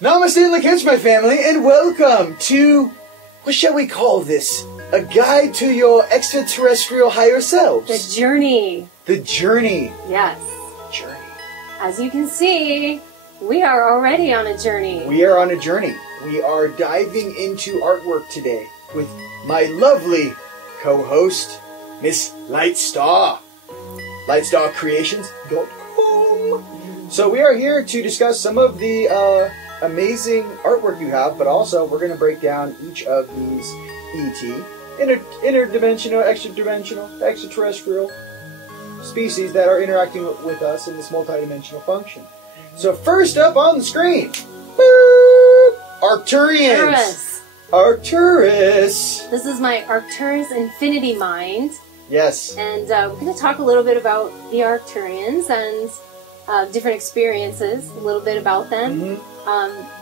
Namaste, Lakitch, my family, and welcome to, what shall we call this? A guide to your extraterrestrial higher selves. The journey. The journey. Yes. Journey. As you can see, we are already on a journey. We are on a journey. We are diving into artwork today with my lovely co-host, Miss Lightstar. LightstarCreations.com. So we are here to discuss some of the amazing artwork you have, but also we're going to break down each of these ET, interdimensional, extraterrestrial species that are interacting with us in this multidimensional function. So first up on the screen, boop, Arcturians. Arcturus. This is my Arcturus Infinity Mind. Yes. And we're going to talk a little bit about the Arcturians and different experiences, a little bit about them. Mm-hmm.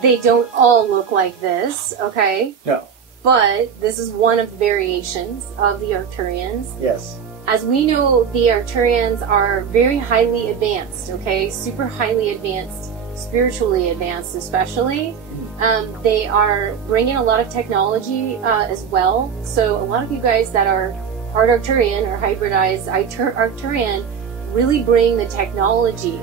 They don't all look like this, okay? No. But this is one of the variations of the Arcturians. Yes. As we know, the Arcturians are very highly advanced, okay? Super highly advanced, spiritually advanced especially. They are bringing a lot of technology as well. So a lot of you guys that are hard Arcturian or hybridized Arcturian really bring the technology.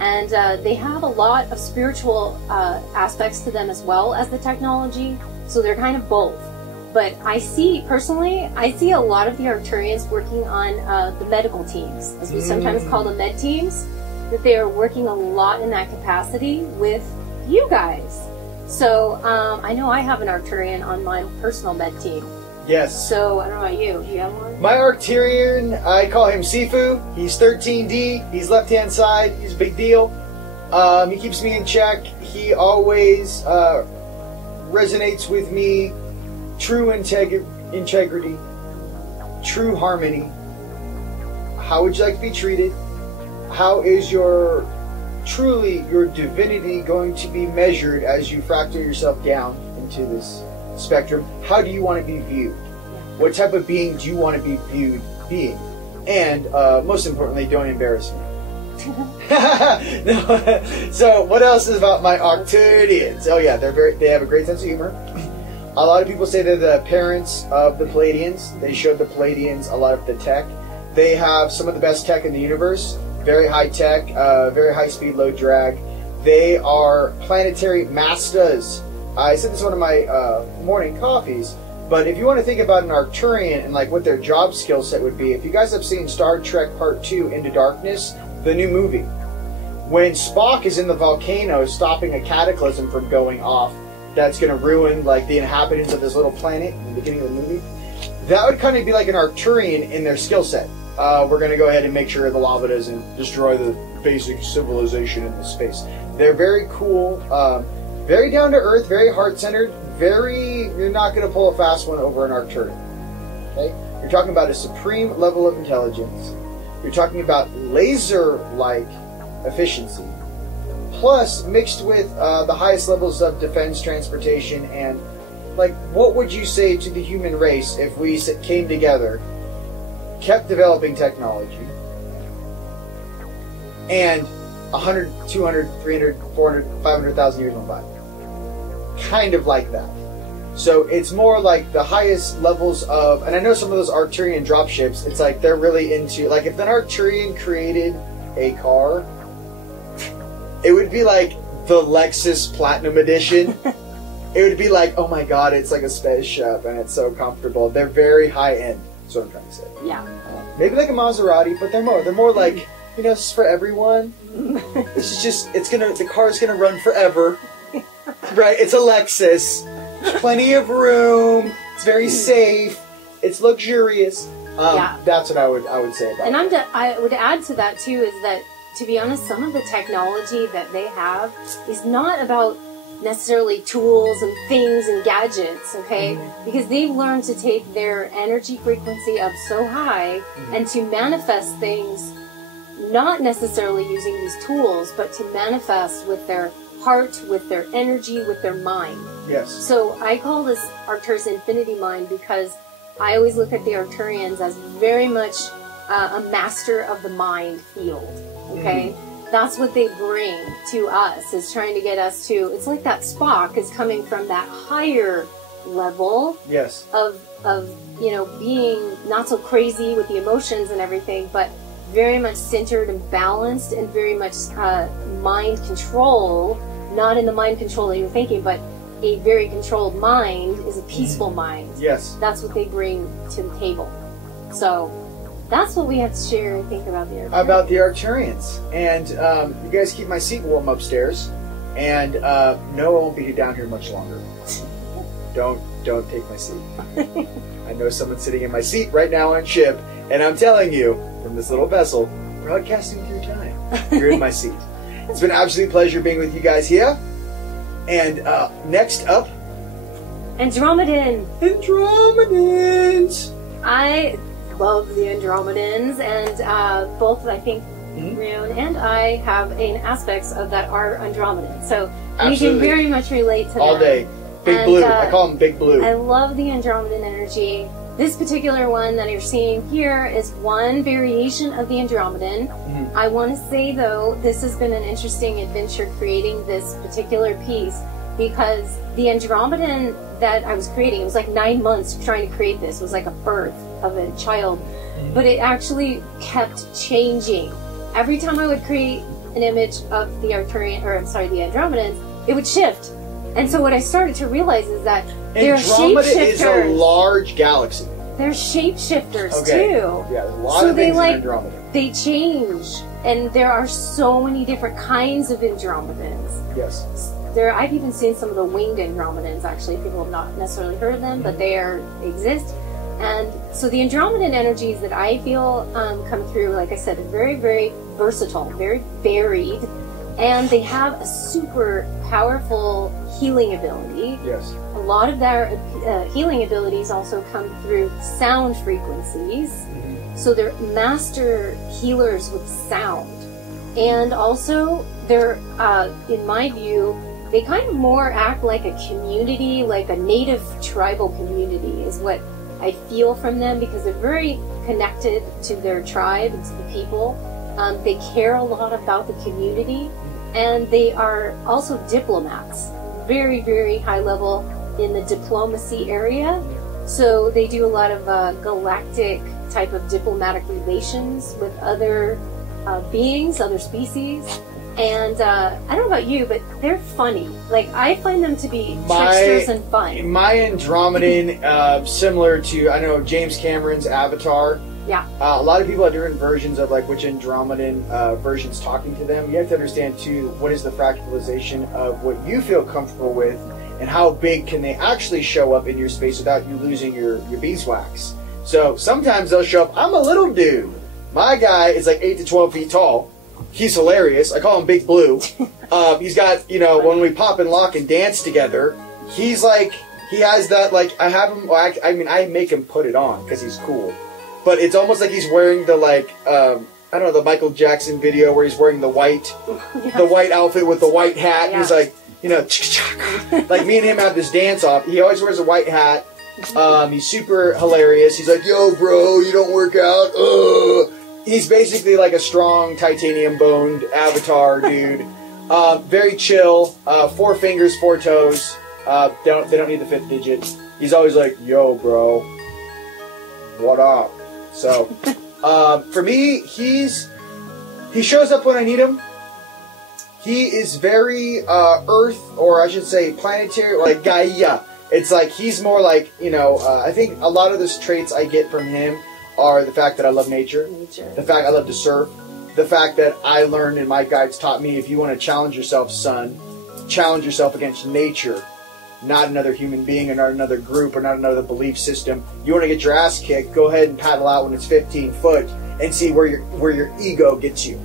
And they have a lot of spiritual aspects to them as well as the technology. So they're kind of both. But I see a lot of the Arcturians working on the medical teams, as we sometimes call them med teams, that they are working a lot in that capacity with you guys. So I know I have an Arcturian on my personal med team. Yes. So I don't know about you. Do you have one? My Arcturian, I call him Sifu. He's 13D. He's left-hand side. He's a big deal. He keeps me in check. He always resonates with me. True integrity. True harmony. How would you like to be treated? How is your divinity going to be measured as you fractal yourself down into this spectrum? How do you want to be viewed? What type of being do you want to be viewed being? And most importantly, don't embarrass me. No. So what else is about my Arcturians? Oh yeah, they have a great sense of humor. A lot of people say they're the parents of the Palladians. They showed the Palladians a lot of the tech. They have some of the best tech in the universe. Very high tech, very high speed, low drag. They are planetary masters. I said this in one of my morning coffees, but if you want to think about an Arcturian and like what their job skill set would be, if you guys have seen Star Trek Part 2 Into Darkness, the new movie, when Spock is in the volcano stopping a cataclysm from going off that's going to ruin like the inhabitants of this little planet in the beginning of the movie, that would kind of be like an Arcturian in their skill set. We're going to go ahead and make sure the lava doesn't destroy the basic civilization in the space. They're very cool. Very down to earth, very heart-centered, you're not going to pull a fast one over an Arcturian. Okay? You're talking about a supreme level of intelligence. You're talking about laser-like efficiency. Plus, mixed with the highest levels of defense, transportation, and, like, what would you say to the human race if we came together, kept developing technology, and 100, 200, 300, 400, 500,000 years went by? Kind of like that. So it's more like the highest levels of, and I know some of those Arcturian dropships, it's like they're really into, like if an Arcturian created a car, it would be like the Lexus Platinum Edition. It would be like, oh my god, it's like a spaceship and it's so comfortable. They're very high end. That's what I'm trying to say. Yeah. Maybe like a Maserati, but they're more like, you know, this is for everyone. This is just, the car's gonna run forever. Right, it's a Lexus. There's plenty of room. It's very safe. It's luxurious. Yeah. That's what I would say about it. And I would add to that too is that, to be honest, some of the technology that they have is not about necessarily tools and things and gadgets, okay? Because they've learned to take their energy frequency up so high and to manifest things not necessarily using these tools, but to manifest with their heart, with their energy, with their mind. Yes. So I call this Arcturus Infinity Mind because I always look at the Arcturians as very much a master of the mind field, okay? that's what they bring to us, is trying to get us to, it's like that Spock is coming from that higher level Yes. of you know, being not so crazy with the emotions and everything, but very much centered and balanced, and very much mind control, not in the mind control that you're thinking, but a very controlled mind is a peaceful mind. Yes. That's what they bring to the table. So that's what we have to share and think about the Arcturians. About the Arcturians. And you guys keep my seat warm upstairs. And no, I won't be down here much longer. Don't take my seat. I know someone's sitting in my seat right now on ship, and I'm telling you, from this little vessel, broadcasting with your time, you're in my seat. It's been an absolute pleasure being with you guys here. And next up, Andromedan. Andromedans. I love the Andromedans, and both, I think, Rion and I have aspects of that are Andromedan. So we can very much relate to all them. day. Big Blue. I call him Big Blue. I love the Andromedan energy. This particular one that you're seeing here is one variation of the Andromedan. I want to say, though, this has been an interesting adventure creating this particular piece, because the Andromedan that I was creating, it was like 9 months trying to create this. It was like a birth of a child. But it actually kept changing. Every time I would create an image of the Arcturian, or I'm sorry, the Andromedans, it would shift. And so what I started to realize is that they're shapeshifters. Andromeda is a large galaxy. They're shapeshifters Okay. too. Yeah, there's a lot of things in Andromeda. They change, and there are so many different kinds of Andromedans. Yes. I've even seen some of the winged Andromedans. Actually, people have not necessarily heard of them, but they exist. And so the Andromedan energies that I feel come through, like I said, are very, very versatile, very varied, and they have a super powerful healing ability. Yes. A lot of their healing abilities also come through sound frequencies. So they're master healers with sound. And also, they're, in my view, they kind of more act like a community, like a native tribal community is what I feel from them, because they're very connected to their tribe and to the people. They care a lot about the community, and they are also diplomats, very, very high level in the diplomacy area. So they do a lot of galactic type of diplomatic relations with other beings, other species. And I don't know about you, but they're funny. Like, I find them to be tricksters and fun. My Andromedan, similar to, I know, James Cameron's Avatar. Yeah. A lot of people have different versions of like which Andromedan version's talking to them. You have to understand too, what is the fractalization of what you feel comfortable with, and how big can they actually show up in your space without you losing your beeswax. So sometimes they'll show up. I'm a little dude. My guy is like 8 to 12 feet tall. He's hilarious. I call him Big Blue. He's got, you know, when we pop and lock and dance together, he's like, he has that, like, I have him, well, I mean, I make him put it on because he's cool. But it's almost like he's wearing the, like, I don't know, the Michael Jackson video where he's wearing the white outfit with the white hat. Yeah. He's like, you know, like me and him have this dance off. He always wears a white hat. He's super hilarious. He's like, yo, bro, you don't work out. He's basically like a strong titanium boned avatar dude. Very chill. 4 fingers, 4 toes. They don't need the 5th digit. He's always like, yo, bro, what up? So, for me, he shows up when I need him. He is very Earth, or I should say planetary, like Gaia. It's like he's more like, you know, I think a lot of the traits I get from him are the fact that I love nature, the fact I love to surf, the fact that I learned and my guides taught me, if you want to challenge yourself, son, challenge yourself against nature, not another human being or not another group or not another belief system. You want to get your ass kicked, go ahead and paddle out when it's 15 foot and see where your ego gets you.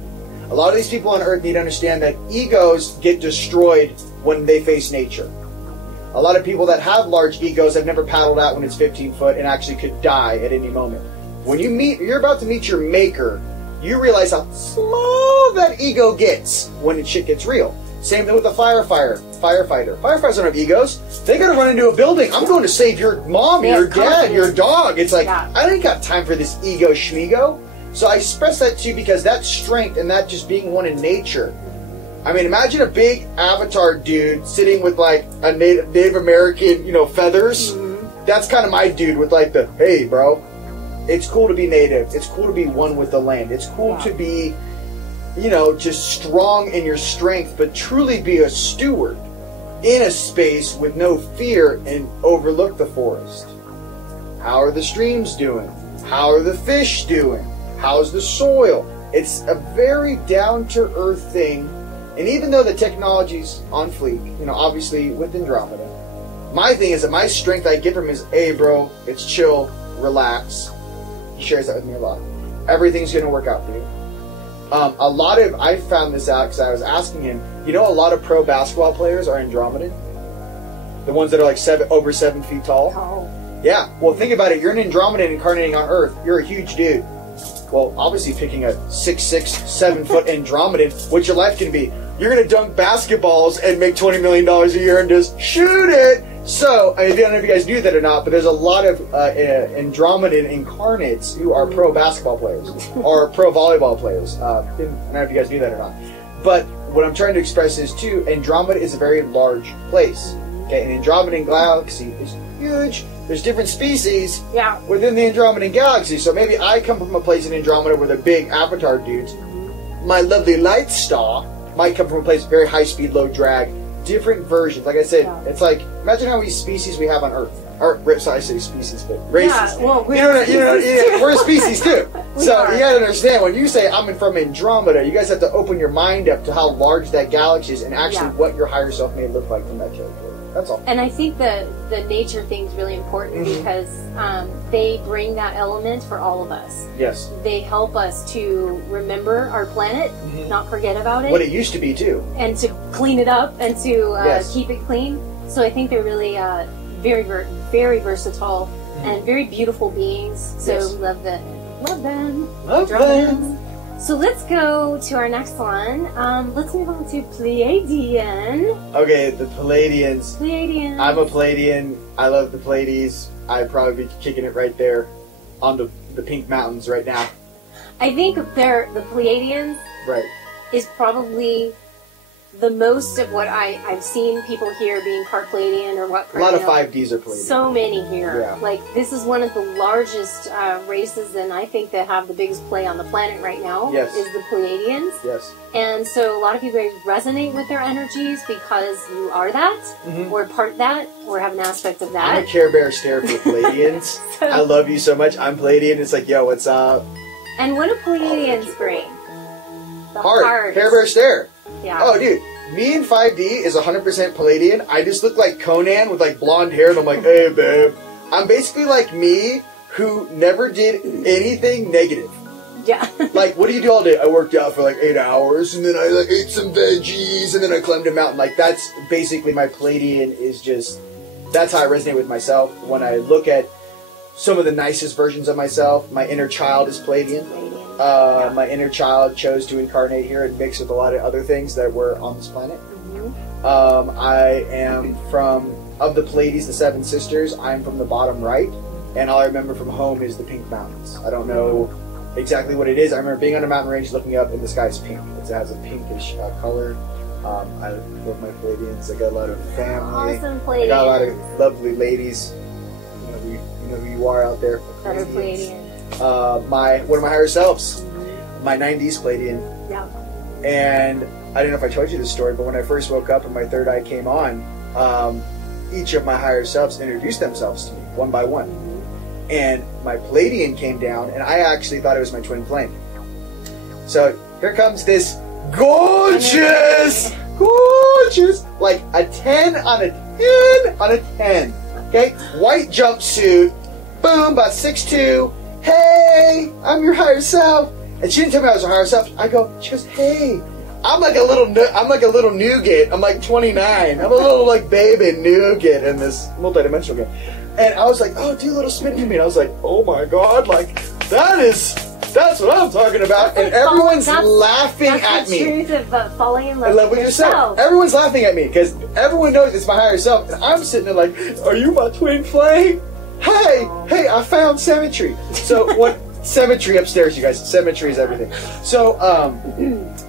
A lot of these people on Earth need to understand that egos get destroyed when they face nature. A lot of people that have large egos have never paddled out when it's 15 foot and actually could die at any moment. When you're about to meet your maker, you realize how small that ego gets when shit gets real. Same thing with the firefighter. Firefighters don't have egos. They gotta run into a building. I'm going to save your mom, your dad, your dog. It's like, I ain't got time for this ego schmigo. So I express that to you because that strength and that just being one in nature. I mean, imagine a big avatar dude sitting with like a Native American, you know, feathers. That's kind of my dude with like the, hey, bro, it's cool to be native. It's cool to be one with the land. It's cool to be, you know, just strong in your strength, but truly be a steward in a space with no fear and overlook the forest. How are the streams doing? How are the fish doing? How's the soil? It's a very down-to-earth thing. And even though the technology's on fleek, you know, obviously with Andromeda, my thing is that my strength I get from him is, hey, bro, it's chill, relax. He shares that with me a lot. Everything's going to work out for you. I found this out because I was asking him, you know, a lot of pro basketball players are Andromedan? The ones that are like over 7 feet tall? Oh. Yeah. Well, think about it. You're an Andromedan incarnating on Earth. You're a huge dude. Well, obviously picking a 6'6", 7-foot Andromedan, what your life can be. You're going to dunk basketballs and make $20 million a year and just shoot it. So, I don't know if you guys knew that or not, but there's a lot of Andromedan incarnates who are pro basketball players or pro volleyball players. I don't know if you guys knew that or not. But what I'm trying to express is, too, Andromeda is a very large place. Okay, an Andromedan galaxy is huge. There's different species within the Andromedan galaxy. So maybe I come from a place in Andromeda where they're big avatar dudes. My lovely Lightstar might come from a place very high speed, low drag. Different versions. Like I said, it's like, imagine how many species we have on Earth. Or, sorry, I say species, but races. Yeah, well, we're a species too. So you gotta understand, when you say I'm from Andromeda, you guys have to open your mind up to how large that galaxy is and actually what your higher self may look like from that territory. That's all. And I think the nature thing is really important because they bring that element for all of us. Yes. They help us to remember our planet, not forget about it. What it used to be too. And to clean it up and to keep it clean. So I think they're really very versatile and very beautiful beings. So love them. Love them. Love them. So let's go to our next one. Let's move on to Pleiadian. Okay, the Pleiadians. Pleiadians. I'm a Pleiadian. I love the Pleiades. I'd probably be kicking it right there on the Pink Mountains right now. I think the Pleiadians is probably the most of what I've seen people here being part Pleiadian or what. A lot of 5Ds are Pleiadian. So many here. Yeah. Like, this is one of the largest races, and I think that have the biggest play on the planet right now is the Pleiadians. Yes. And so a lot of people resonate with their energies because you are that, or part that, or have an aspect of that. I'm a Care Bear stare for Pleiadians. I love you so much. I'm Pleiadian. It's like, yo, what's up? And what do Pleiadians bring? The heart. Care Bear stare. Yeah. Oh, dude. Me in 5D is 100% Pleiadian. I just look like Conan with like blonde hair, and I'm like, hey, babe. I'm basically like me who never did anything negative. Yeah. Like, what do you do all day? I worked out for like 8 hours, and then I like ate some veggies, and then I climbed a mountain. Like, that's basically my Pleiadian is just, that's how I resonate with myself. When I look at some of the nicest versions of myself, my inner child is Pleiadian. My inner child chose to incarnate here and mix with a lot of other things that were on this planet. I am of the Pleiades, the 7 sisters, I'm from the bottom right, and all I remember from home is the Pink Mountains. I don't know exactly what it is. I remember being on a mountain range looking up and the sky's pink. It has a pinkish color. I love my Pleiadians. I got a lot of family. Awesome Pleiadians. I got a lot of lovely ladies. You know who you are out there. That are Pleiadians. One of my higher selves, my 90s Pleiadian. Yeah. And I don't know if I told you this story, but when I first woke up and my third eye came on, each of my higher selves introduced themselves to me, one by one. And my Pleiadian came down, and I actually thought it was my twin flame. So here comes this gorgeous, like a 10 on a 10 on a 10. Okay? White jumpsuit, boom, about 6'2". Hey, I'm your higher self. And she didn't tell me I was her higher self. She goes, hey. I'm like a little nougat. I'm like 29. I'm a little like baby nougat in this multidimensional game. And I was like, oh, do a little spin for me. And I was like, oh my God, like that's what I'm talking about. And everyone's laughing at me. That's the truth of falling in love I love what you said. Everyone's laughing at me because everyone knows it's my higher self. And I'm sitting there like, are you my twin flame? Hey, I found symmetry. So Symmetry upstairs, you guys. Symmetry is everything. So,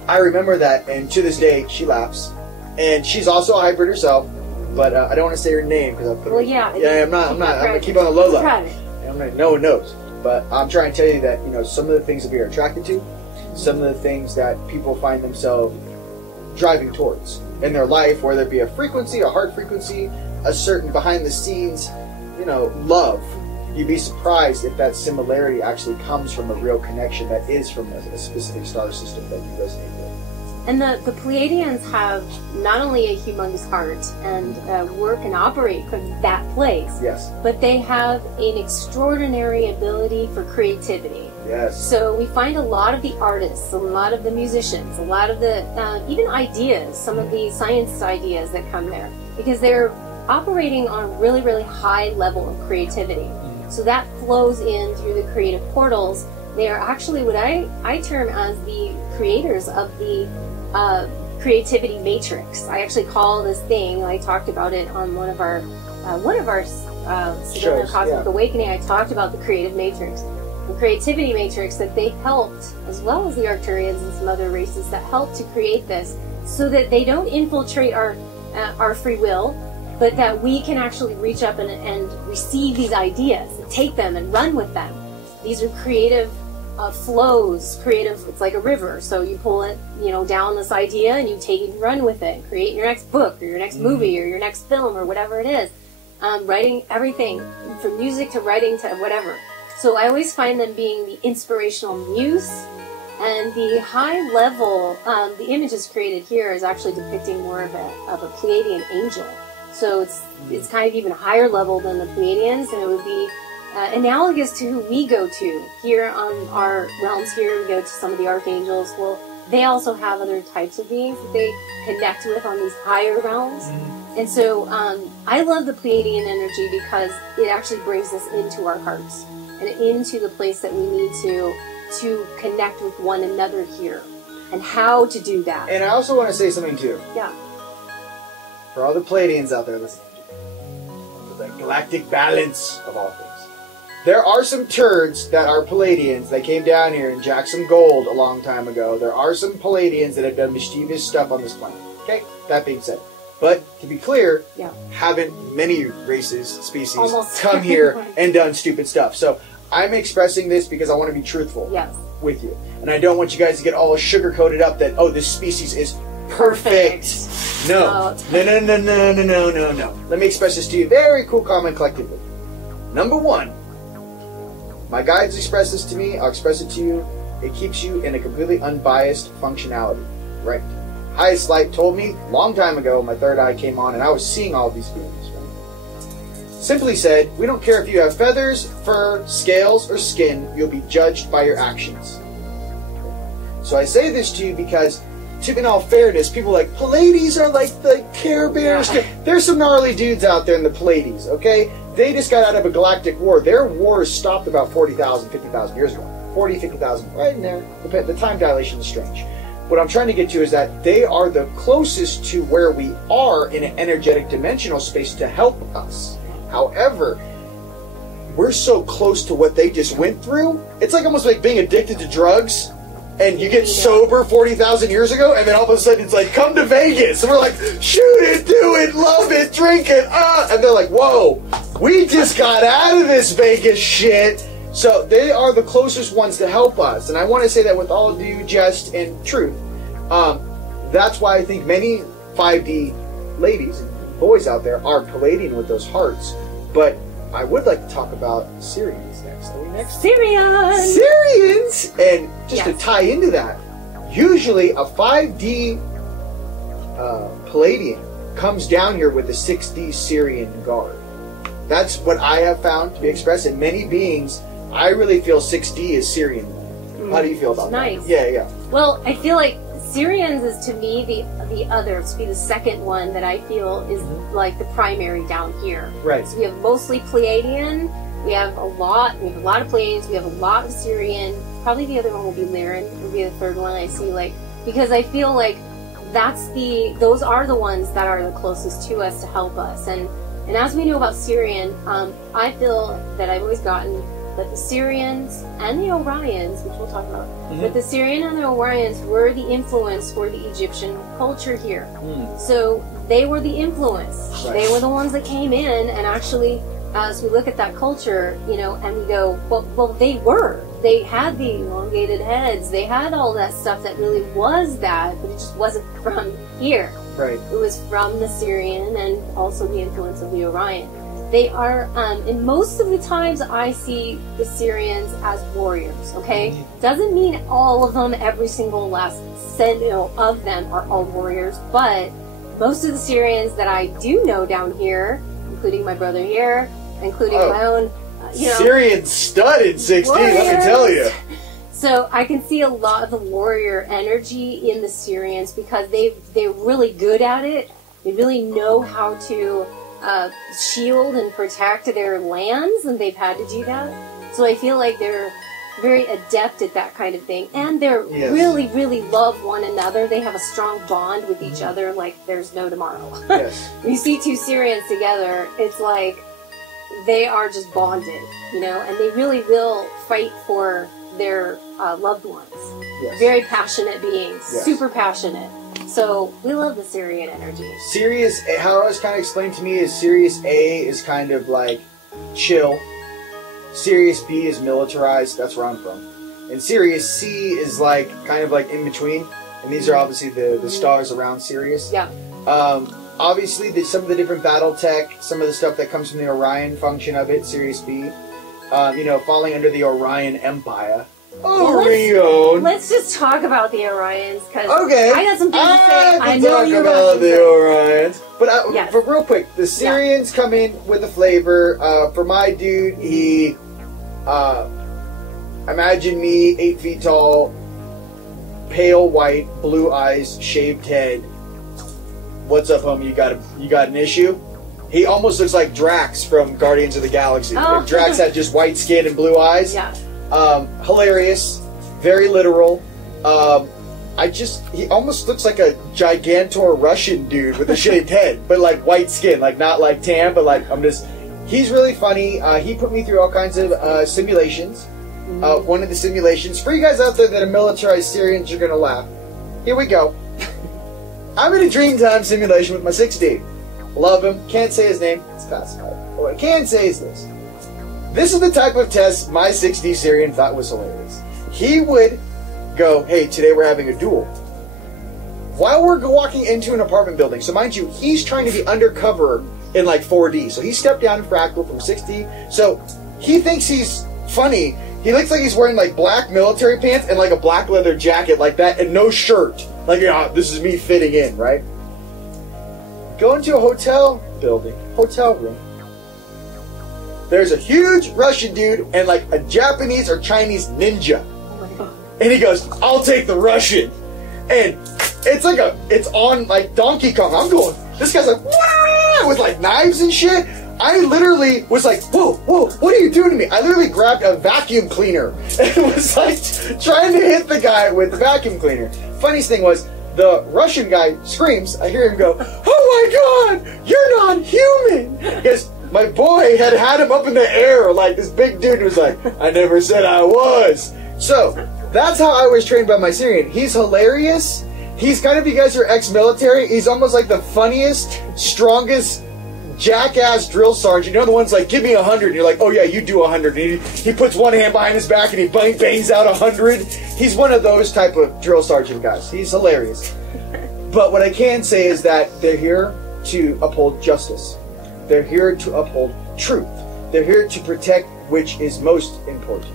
I remember that, and to this day, she laughs. And she's also a hybrid herself, but I don't want to say her name because I'll put her... yeah. Yeah, I'm not. I'm going to keep on the low low. No one knows. But I'm trying to tell you that, you know, some of the things that we are attracted to, some of the things that people find themselves driving towards in their life, whether it be a frequency, a heart frequency, a certain behind the scenes, you know, love. You'd be surprised if that similarity actually comes from a real connection that is from a specific star system that you resonate with. And the Pleiadians have not only a humongous heart and work and operate from that place, yes, but they have an extraordinary ability for creativity. Yes. So we find a lot of the artists, a lot of the musicians, a lot of the even ideas, some of the science ideas that come there, because they're operating on a really, really high level of creativity. So that flows in through the creative portals. They are actually what I term as the creators of the creativity matrix. I actually call this thing, I talked about it on one of our shows, Cosmic Awakening. I talked about the creative matrix. The creativity matrix that they helped, as well as the Arcturians and some other races that helped to create this, so that they don't infiltrate our free will, but that we can actually reach up and receive these ideas, and take them and run with them. These are creative flows, it's like a river. So you pull it, you know, down this idea and you take it and run with it, create your next book or your next movie or your next film or whatever it is. Writing everything from music to writing to whatever. So I always find them being the inspirational muse, and the high level, the images created here is actually depicting more of a Pleiadian angel. So it's kind of even higher level than the Pleiadians, and it would be analogous to who we go to here on our realms. Here we go to some of the archangels. Well, they also have other types of beings that they connect with on these higher realms. And so I love the Pleiadian energy because it actually brings us into our hearts and into the place that we need to connect with one another here, and how to do that. And I also want to say something too. Yeah. For all the Pleiadians out there listening, the galactic balance of all things. There are some turds that are Pleiadians that came down here and jacked some gold a long time ago. There are some Pleiadians that have done mischievous stuff on this planet. Okay, that being said. But to be clear, haven't many races, species, come here and done stupid stuff. So I'm expressing this because I want to be truthful with you. And I don't want you guys to get all sugar-coated up that, oh, this species is perfect. No. No. Let me express this to you very cool, calm, and collectively. Number one, my guides express this to me, I'll express it to you. It keeps you in a completely unbiased functionality. Right. Highest Light told me a long time ago, my third eye came on and I was seeing all these beings. Right? Simply said, we don't care if you have feathers, fur, scales, or skin, you'll be judged by your actions. So I say this to you because, in all fairness, people are like, Pleiades are like the Care Bears. Yeah. There's some gnarly dudes out there in the Pleiades, okay? They just got out of a galactic war. Their war stopped about 40,000, 50,000 years ago. 40, 50,000, right in there. The time dilation is strange. What I'm trying to get to is that they are the closest to where we are in an energetic dimensional space to help us. However, we're so close to what they just went through. It's like almost like being addicted to drugs. And you get sober 40,000 years ago, and then all of a sudden it's like, come to Vegas. And we're like, shoot it, do it, love it, drink it, And they're like, whoa, we just got out of this Vegas shit. So they are the closest ones to help us. And I want to say that with all due jest and truth. That's why I think many 5D ladies and boys out there are Pleiadian with those hearts. But I would like to talk about Syrians next. Are we next? Syrians! And just to tie into that, usually a 5D Pleiadian comes down here with a 6D Syrian guard. That's what I have found to be expressed in many beings. I really feel 6D is Syrian. How do you feel about that? Yeah. Well, I feel like Syrians is to me the other, to be the second one that I feel is like the primary down here. Right. So we have mostly Pleiadian. We have a lot of Pleiadians. We have a lot of Syrian. Probably the other one will be Lyran. Will be the third one I see, because I feel like those are the ones that are the closest to us to help us. And as we know about Syrian, I feel that I've always gotten that the Sirians and the Orions, which we'll talk about, that the Sirian and the Orions were the influence for the Egyptian culture here. So they were the influence. Right. They were the ones that came in, and actually, as we look at that culture, you know, and we go, well, they had the elongated heads, they had all that stuff that really was that, but it just wasn't from here. Right. It was from the Sirian and also the influence of the Orion. They are, and most of the times I see the Sirians as warriors, okay? Doesn't mean all of them, every single last sentinel of them are all warriors, but most of the Sirians that I do know down here, including my brother here, including my own, you know, Syrian stud in 16, let me tell you. So I can see a lot of the warrior energy in the Sirians because they're really good at it. They really know how to shield and protect their lands, and they've had to do that. So I feel like they're very adept at that kind of thing, and they're really, really love one another. They have a strong bond with each other like there's no tomorrow. Yes. You see two Sirians together, it's like they are just bonded, you know, and they really will fight for their loved ones. Yes. Very passionate beings, Yes. super passionate. So we love the Sirian energy. Sirius, how it was kind of explained to me is Sirius A is kind of like chill. Sirius B is militarized. That's where I'm from. And Sirius C is like kind of like in between. And these are obviously the stars around Sirius. Yeah. Obviously, some of the different battle tech, some of the stuff that comes from the Orion function of it, Sirius B, you know, falling under the Orion Empire. Orion! Let's just talk about the Orions, because okay. I got some things to say. I know talk you about the Orions. But Yes. for real quick, the Syrians come in with a flavor. For my dude, he, imagine me, 8 feet tall, pale white, blue eyes, shaved head. What's up, homie? You got an issue? He almost looks like Drax from Guardians of the Galaxy. Oh. If Drax had just white skin and blue eyes. Yeah. Hilarious, very literal. He almost looks like a gigantor Russian dude with a shaved head, but like white skin, like not like tan, but like he's really funny. He put me through all kinds of simulations. One of the simulations, for you guys out there that are militarized Syrians, you're gonna laugh. Here we go. I'm in a Dreamtime simulation with my 6D. Love him. Can't say his name. It's classified. What I can say is this. This is the type of test my 6D Syrian thought was hilarious. He would go, hey, today we're having a duel. While we're walking into an apartment building, so mind you, he's trying to be undercover in like 4D. So he stepped down in Fractal from 6D. So he thinks he's funny. He looks like he's wearing like black military pants and like a black leather jacket like that and no shirt. Like, this is me fitting in, right? Go into a hotel building, hotel room. There's a huge Russian dude and like a Japanese or Chinese ninja. Oh my God. And he goes, I'll take the Russian. And it's on like Donkey Kong. I'm going, this guy's like, wah! With like knives and shit. I literally was like, whoa, what are you doing to me? I literally grabbed a vacuum cleaner and was like trying to hit the guy with the vacuum cleaner. Funniest thing was, the Russian guy screams, I hear him go, oh my God, you're not human. Because my boy had him up in the air, like this big dude was like, I never said I was. So, that's how I was trained by my Syrian. He's hilarious. He's kind of, you guys are ex-military, he's almost like the funniest, strongest, jackass drill sergeant. You know the ones like, give me 100, and you're like, oh yeah, you do 100. And he puts one hand behind his back and he bangs out 100. He's one of those type of drill sergeant guys. He's hilarious. But what I can say is that they're here to uphold justice. They're here to uphold truth. They're here to protect which is most important.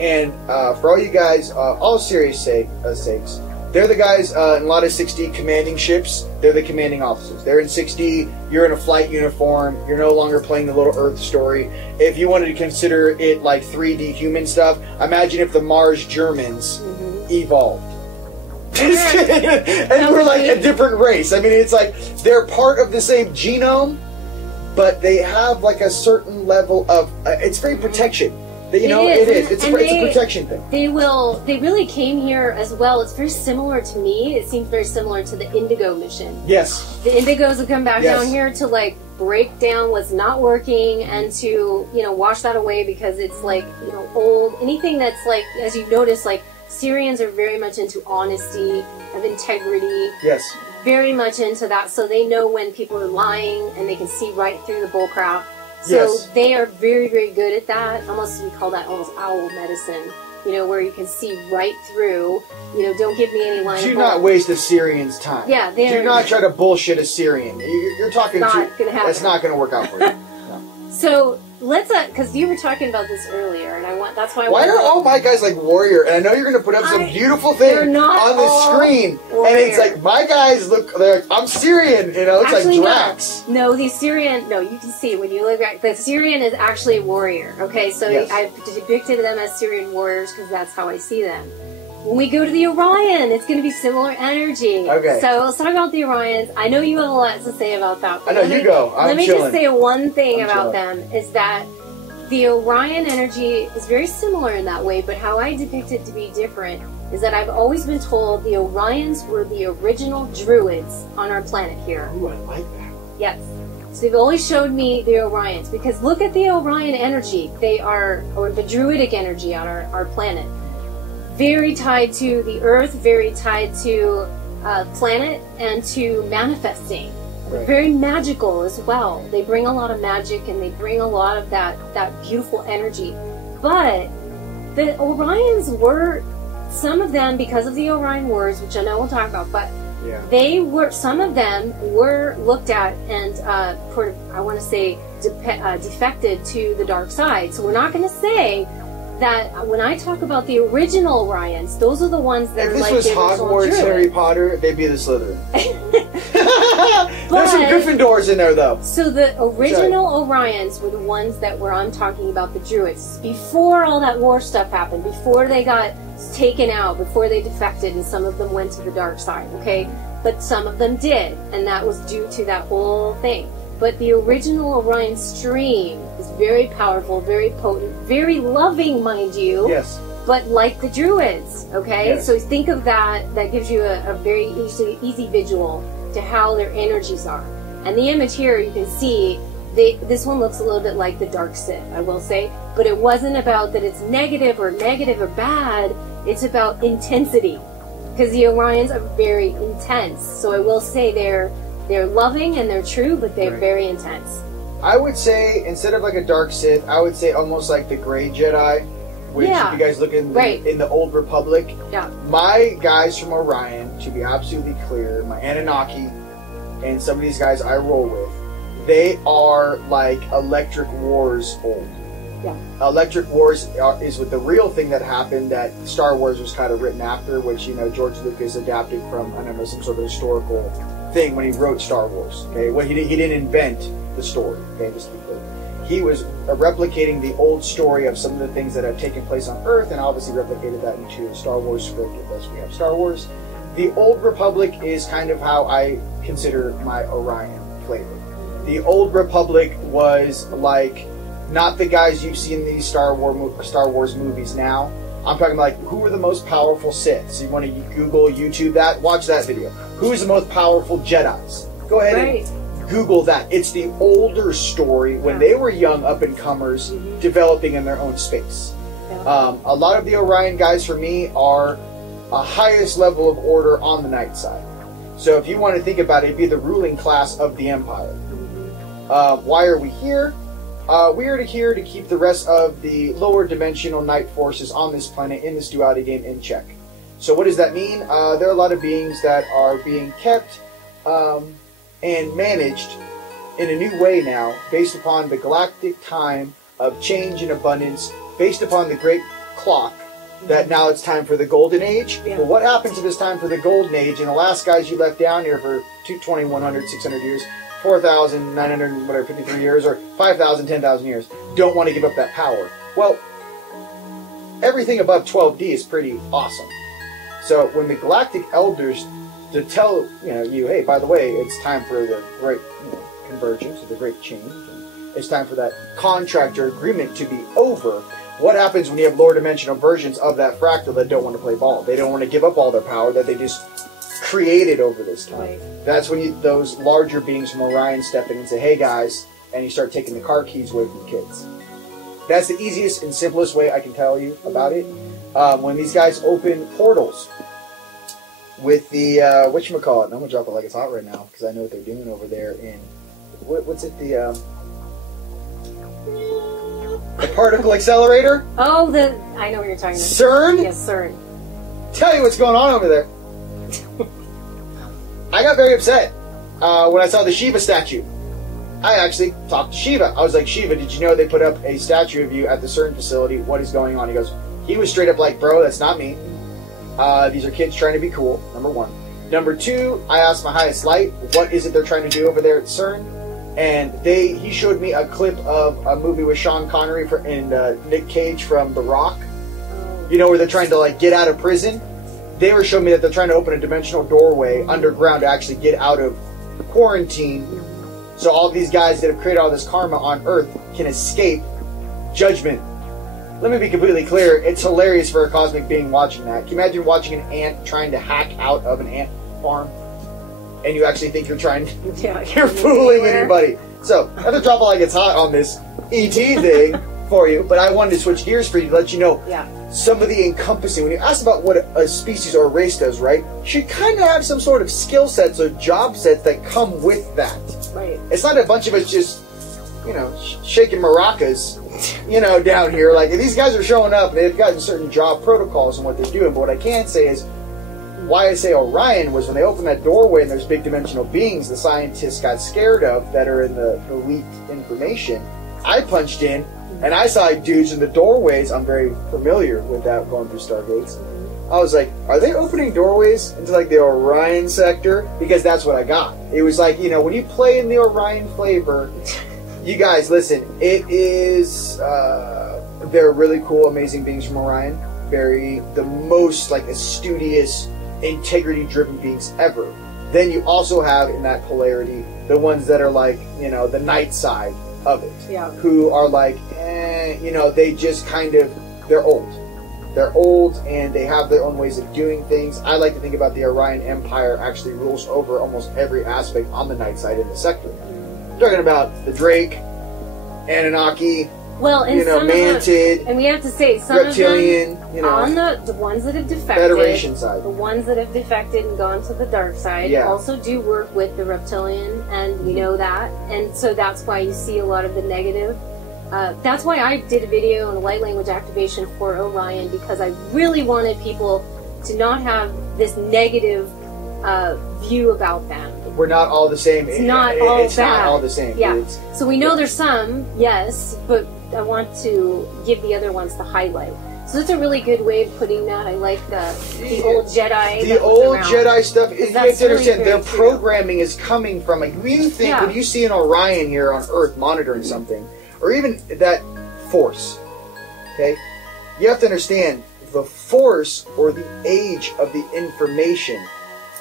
And for all you guys, all serious sakes, they're the guys in a lot of 6D commanding ships. They're the commanding officers. They're in 6D. You're in a flight uniform. You're no longer playing the Little Earth story. If you wanted to consider it like 3D human stuff, imagine if the Mars Germans evolved. And we're like a different race. I mean, it's like they're part of the same genome, but they have like a certain level of... it's very protection. You know, it is. It's a protection thing. They really came here as well. It's very similar to me. It seems very similar to the Indigo mission. Yes. The Indigos have come back down here to like break down what's not working and to, you know, wash that away, because it's like, you know, old, anything that's like, as you notice, like Syrians are very much into honesty, of integrity. Yes. Very much into that, so they know when people are lying and they can see right through the bullcrap. So Yes. they are very, very good at that. Almost, we call that almost owl medicine. You know, where you can see right through. You know, don't give me any lying. Do not waste a Syrian's time. Yeah, they're... Do not try to bullshit a Syrian. You're talking Not to... gonna happen. That's not going to work out for you. No. So let's, because you were talking about this earlier, and I want, that's why. Why are all my guys like warrior? And I know you're going to put up some beautiful thing they're not on the all screen, warrior. and it's like my guys look. They're like, I'm Syrian, and it looks Actually, like Drax. No, the Syrian. No, you can see when you look at the Syrian is actually a warrior. Okay, so Yes. I've depicted them as Syrian warriors because that's how I see them. When we go to the Orion, it's going to be similar energy. Okay. So let's talk about the Orions. I know you have a lot to say about that. I know, you go. I'm Let me chilling. just say one thing I'm about chilling. them is that the Orion energy is very similar in that way, but how I depict it to be different is that I've always been told the Orions were the original druids on our planet here. Ooh, I like that. Yes. So they've always showed me the Orions, because look at the Orion energy. They are, or the druidic energy on our planet. Very tied to the earth, very tied to planet, and to manifesting. Right. Very magical as well. They bring a lot of magic, and they bring a lot of that beautiful energy. But the Orions were, some of them, because of the Orion Wars, which I know we'll talk about, but Yeah. they were, some of them were looked at and I want to say defected to the dark side. So we're not going to say that when I talk about the original Orions, those are the ones that If are this like was the original Hogwarts, Druids. Harry Potter, they'd be the Slytherin. There's some Gryffindors in there, though. So the original Orions were the ones that I'm talking about, the Druids. Before all that war stuff happened, before they got taken out, before they defected, and some of them went to the dark side, okay? But some of them did, and that was due to that whole thing. But the original Orion stream is very powerful, very potent, very loving, mind you. Yes. But like the Druids, okay? Yes. So think of that. That gives you a very easy visual to how their energies are. And the image here, you can see, this one looks a little bit like the Dark Sith, I will say. But it wasn't about that it's negative or bad. It's about intensity. Because the Orions are very intense. So I will say they're loving and they're true, but they're Right. very intense. I would say, instead of like a Dark Sith, I would say almost like the Grey Jedi, which Yeah. if you guys look in Right. in the Old Republic, Yeah. my guys from Orion, to be absolutely clear, my Anunnaki, and some of these guys I roll with, they are like Electric Wars old. Yeah. Electric Wars is with the real thing that happened that Star Wars was kind of written after, which, you know, George Lucas adapted from, I don't know, some sort of historical thing when he wrote Star Wars. Okay, well, he didn't invent the story. Okay, just to be clear, he was replicating the old story of some of the things that have taken place on Earth, and obviously replicated that into a Star Wars script. Thus, we have Star Wars. The Old Republic is kind of how I consider my Orion flavor. The Old Republic was like not the guys you've seen in these Star Wars movies now. I'm talking about like, who are the most powerful Siths? You want to Google, YouTube that, watch that video. Who is the most powerful Jedis? Go ahead and Google that. It's the older story when they were young up-and-comers developing in their own space. Yeah. A lot of the Orion guys for me are a highest level of order on the night side. So if you want to think about it, it'd be the ruling class of the Empire. Why are we here? We are here to keep the rest of the lower dimensional night forces on this planet in this duality game in check. So what does that mean? There are a lot of beings that are being kept and managed in a new way now, based upon the galactic time of change and abundance, based upon the great clock, that now it's time for the golden age. Yeah. Well, what happens if it's time for the golden age and the last guys you left down here for 2,100, 600 years, 4,900, whatever, 53 years, or 5,000, 10,000 years, don't want to give up that power? Well, everything above 12D is pretty awesome. So when the Galactic Elders to tell you, hey, by the way, it's time for the great convergence, or the great change, and it's time for that contract or agreement to be over. What happens when you have lower dimensional versions of that fractal that don't want to play ball? They don't want to give up all their power, that they just created over this time. Right. That's when those larger beings from Orion step in and say, hey guys, and you start taking the car keys away from kids. That's the easiest and simplest way I can tell you about it. When these guys open portals with the, whatchamacallit, I'm going to drop it like it's hot right now because I know what they're doing over there in, what's it, the particle accelerator? Oh, I know what you're talking about. CERN? Yes, CERN. Tell you what's going on over there. I got very upset when I saw the Shiva statue. I actually talked to Shiva. I was like, Shiva, did you know they put up a statue of you at the CERN facility? What is going on? He was straight up like, bro, that's not me. These are kids trying to be cool, number one. Number two, I asked my highest light, what is it they're trying to do over there at CERN? And he showed me a clip of a movie with Sean Connery and Nick Cage from The Rock. You know, where they're trying to, like, get out of prison? They were showing me that they're trying to open a dimensional doorway underground to actually get out of quarantine. So all of these guys that have created all this karma on Earth can escape judgment. Let me be completely clear. It's hilarious for a cosmic being watching that. Can you imagine watching an ant trying to hack out of an ant farm? And you actually think you're trying to... you're fooling anybody. So, I have to drop it like it's hot on this ET thing for you. But I wanted to switch gears for you to let you know some of the encompassing. When you ask about what a species or a race does, right? You should kind of have some sort of skill sets or job sets that come with that. Right. It's not a bunch of us just, you know, shaking maracas, you know, down here. Like, these guys are showing up, and they've gotten certain job protocols and what they're doing. But what I can say is, why I say Orion was when they opened that doorway and there's big dimensional beings the scientists got scared of that are in the leaked information. I punched in, and I saw dudes in the doorways. I'm very familiar with that going through Stargates. I was like, are they opening doorways into, like, the Orion sector? Because that's what I got. It was like, you know, when you play in the Orion flavor, you guys, listen, it is, they're really cool, amazing beings from Orion. The most, like, studious, integrity-driven beings ever. Then you also have, in that polarity, the ones that are, like, you know, the night side of it. Yeah. Who are like, you know, they just kind of, they're old. They're old, and they have their own ways of doing things. I like to think about the Orion Empire actually rules over almost every aspect on the night side in the sector. I'm talking about the Drake, Anunnaki, well, and you know, Mantid, and we have to say some Reptilian, of them, you know, on the ones that have defected, Federation side, the ones that have defected and gone to the dark side, also do work with the Reptilian, and we know that, and so that's why you see a lot of the negative. That's why I did a video on light language activation for Orion, because I really wanted people to not have this negative view about them. We're not all the same. It's not all the same. Yeah. So we know there's some, yes, but I want to give the other ones the highlight. So that's a really good way of putting that. I like the old Jedi. The old Jedi stuff. You have to understand, their programming is coming from, like, when you think, when you see an Orion here on Earth monitoring something, or even that force, okay, you have to understand the force or the age of the information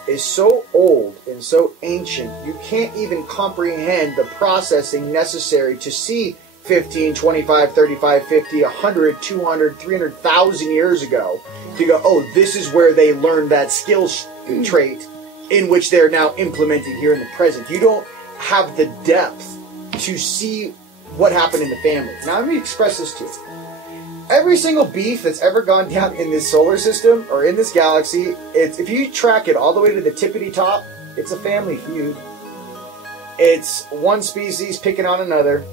is so old and so ancient, you can't even comprehend the processing necessary to see 15, 25, 35, 50, 100, 200, 300,000 years ago to go, oh, this is where they learned that skill trait in which they're now implementing here in the present. You don't have the depth to see what happened in the family. Now, let me express this to you. Every single beef that's ever gone down in this solar system or in this galaxy, if you track it all the way to the tippity top, it's a family feud. It's one species picking on another.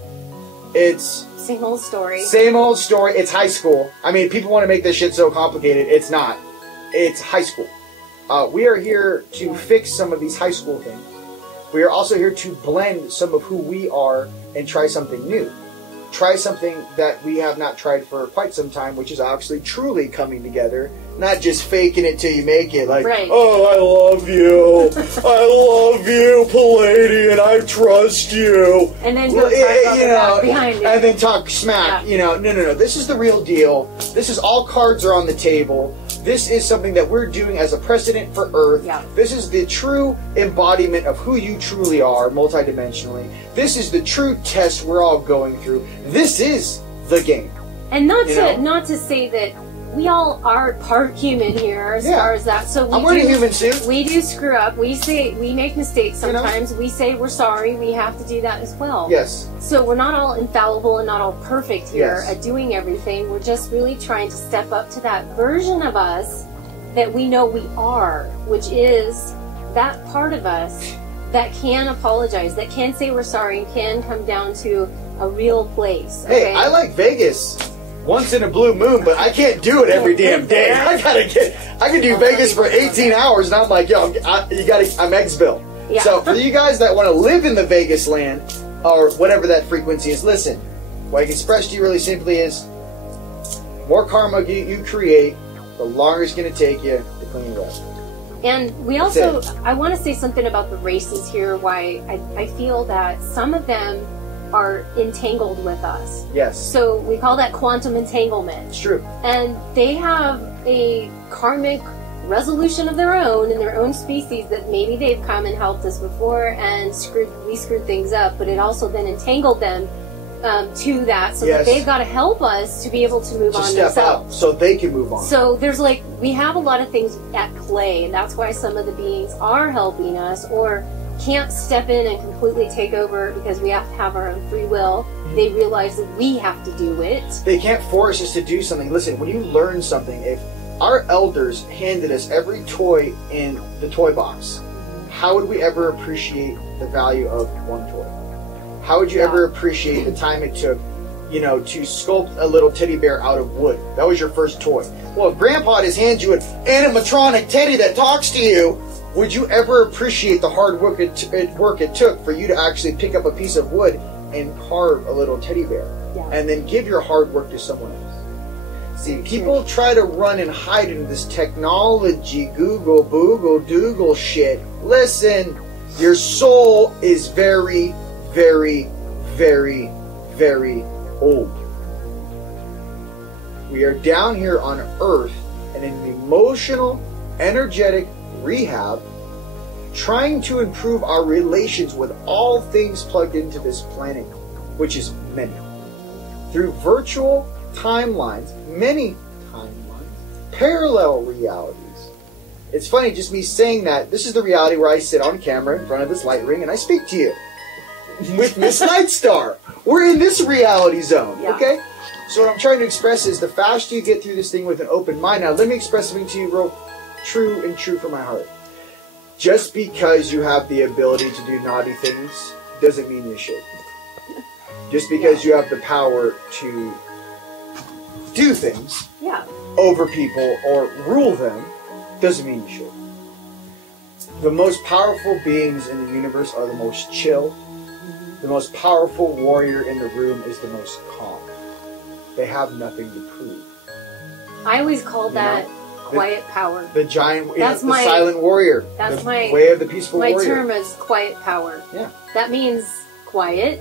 It's same old story. Same old story. It's high school. I mean, people want to make this shit so complicated. It's not. It's high school. We are here to fix some of these high school things. We are also here to blend some of who we are and try something new. Try something that we have not tried for quite some time, which is actually truly coming together, not just faking it till you make it. Like, oh, I love you, I love you, Palladian, I trust you, and then go talk about behind it, and then talk smack. You know, no. This is the real deal. This is all cards are on the table. This is something that we're doing as a precedent for Earth. This is the true embodiment of who you truly are, multidimensionally. This is the true test we're all going through. This is the game. And not to say that we all are part human here as far as that. So I'm wearing a human suit. We do screw up. We make mistakes sometimes. We say we're sorry. We have to do that as well. Yes. So we're not all infallible and not all perfect here at doing everything. We're just really trying to step up to that version of us that we know we are, which is that part of us that can apologize, that can say we're sorry, and can come down to a real place. Okay? Hey, I like Vegas once in a blue moon, but I can't do it every damn day. I can do Vegas for 18 hours, and I'm like, yo, I'm Eggsville. Yeah. So for you guys that want to live in the Vegas land, or whatever that frequency is, listen, what I can express to you really simply is, more karma you create, the longer it's going to take you to clean it up. And we also, I want to say something about the races here, why I feel that some of them are entangled with us. Yes. So we call that quantum entanglement. It's true. And they have a karmic resolution of their own in their own species that maybe they've come and helped us before and we screwed things up, but it also then entangled them to that, so that they've got to help us to be able to move on step themselves. up so they can move on. So there's we have a lot of things at play, and that's why some of the beings are helping us or can't step in and completely take over because we have to have our own free will. They realize that we have to do it. They can't force us to do something. Listen, when you learn something, if our elders handed us every toy in the toy box, how would we ever appreciate the value of one toy? How would you ever appreciate the time it took, to sculpt a little teddy bear out of wood? That was your first toy. Well, if Grandpa just hands you an animatronic teddy that talks to you, would you ever appreciate the hard work it took for you to actually pick up a piece of wood and carve a little teddy bear? Yeah. And then give your hard work to someone else? See, people try to run and hide in this technology, Google, Boogle, Doogle shit. Listen, your soul is very, very, very, very old. We are down here on Earth in an emotional, energetic rehab, trying to improve our relations with all things plugged into this planet, which is many. Through virtual timelines, many timelines, parallel realities. It's funny, just me saying that, this is the reality where I sit on camera in front of this light ring and I speak to you. With Miss Lightstar. We're in this reality zone, okay? So what I'm trying to express is the faster you get through this thing with an open mind. Now, let me express something to you real true from my heart. Just because you have the ability to do naughty things doesn't mean you should. Just because you have the power to do things over people or rule them doesn't mean you should. The most powerful beings in the universe are the most chill. The most powerful warrior in the room is the most calm. They have nothing to prove. I always call that quiet power. The giant, the silent warrior. That's the way of the peaceful warrior. My term is quiet power. Yeah. That means quiet,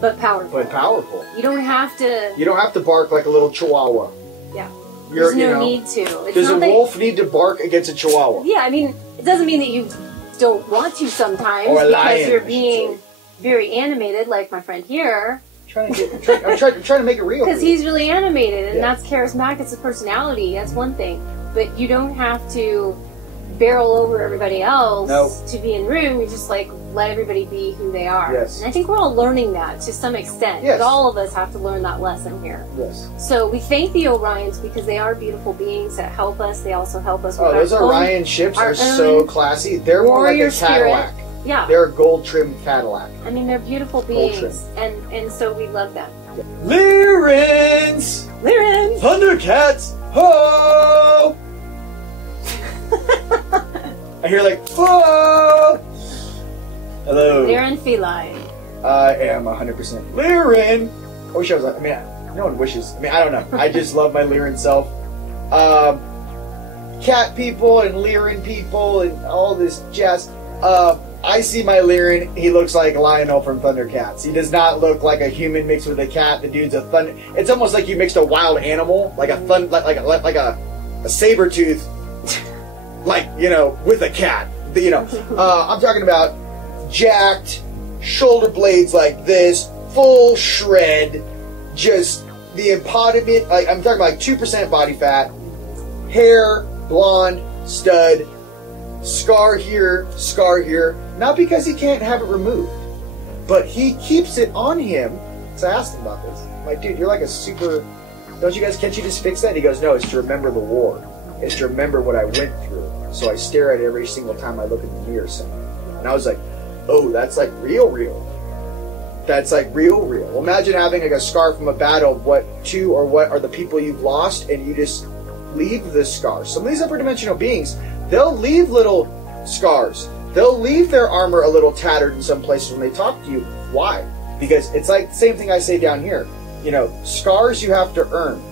but powerful. But powerful. You don't have to. You don't have to bark like a little chihuahua. Yeah. There's no need to. Does a wolf need to bark against a chihuahua? Yeah, I mean, it doesn't mean that you don't want to sometimes or a lion, because you're being very animated, like my friend here. I'm trying to make it real. Because he's really animated, and that's charismatic. It's a personality. That's one thing. But you don't have to barrel over everybody else to be in the room. You just let everybody be who they are. Yes. And I think we're all learning that to some extent. Yes. But all of us have to learn that lesson here. Yes. So we thank the Orions because they are beautiful beings that help us. They also help us with those Orion ships are so classy. They're more like a Cadillac. Yeah. They're a gold-trimmed Cadillac. I mean, they're beautiful beings, and so we love them. Lyrans! Thundercats! Ho! I hear ho! Hello. Lyran feline. I am 100% Lyran. I wish I was. No one wishes. I don't know. I just love my Lyran self. Cat people and Lyran people and all this jazz. I see my Lyran, he looks like Lionel from Thundercats. He does not look like a human mixed with a cat. The dude's a thunder. It's almost like you mixed a wild animal, like a saber tooth, with a cat. I'm talking about jacked, shoulder blades like this, full shred, just the embodiment. I'm talking about 2% body fat, hair, blonde, stud, scar here, not because he can't have it removed, but he keeps it on him. So I asked him about this. I'm like, dude, you're like a super, can't you just fix that? And he goes, no, it's to remember the war. It's to remember what I went through. So I stare at it every single time I look in the mirror somewhere. And I was like, oh, that's like real. That's like real. Well, imagine having like a scar from a battle. What are the people you've lost, and you just leave the scars. Some of these upper dimensional beings, they'll leave little scars. They'll leave their armor a little tattered in some places when they talk to you. Why? Because it's like the same thing I say down here. You know, scars you have to earn.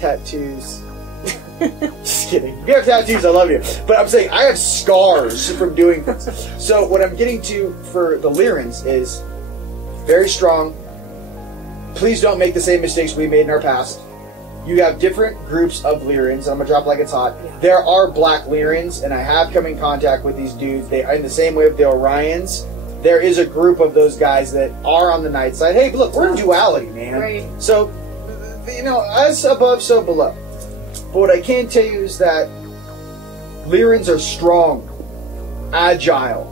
Tattoos. Just kidding. If you have tattoos, I love you. But I'm saying I have scars from doing things. So what I'm getting to for the Lyrans is very strong. Please don't make the same mistakes we made in our past. You have different groups of Lyrans. I'm going to drop like it's hot. There are black Lyrans, and I have come in contact with these dudes. They are in the same way with the Orions. There is a group of those guys that are on the night side. Hey, look, we're in duality, man. Right. So, you know, as above, so below. But what I can tell you is that Lyrans are strong, agile,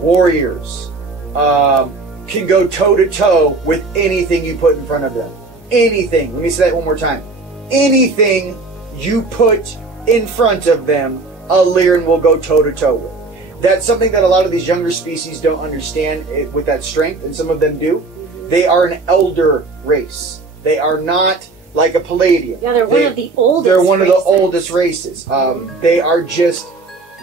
warriors, can go toe-to-toe with anything you put in front of them. Anything. Let me say that one more time. Anything you put in front of them, a Lyran will go toe-to-toe with. That's something that a lot of these younger species don't understand with that strength, and some of them do. They are an elder race. They are not like a Palladium. Yeah, they're one of the oldest. They're one of the oldest races. They are just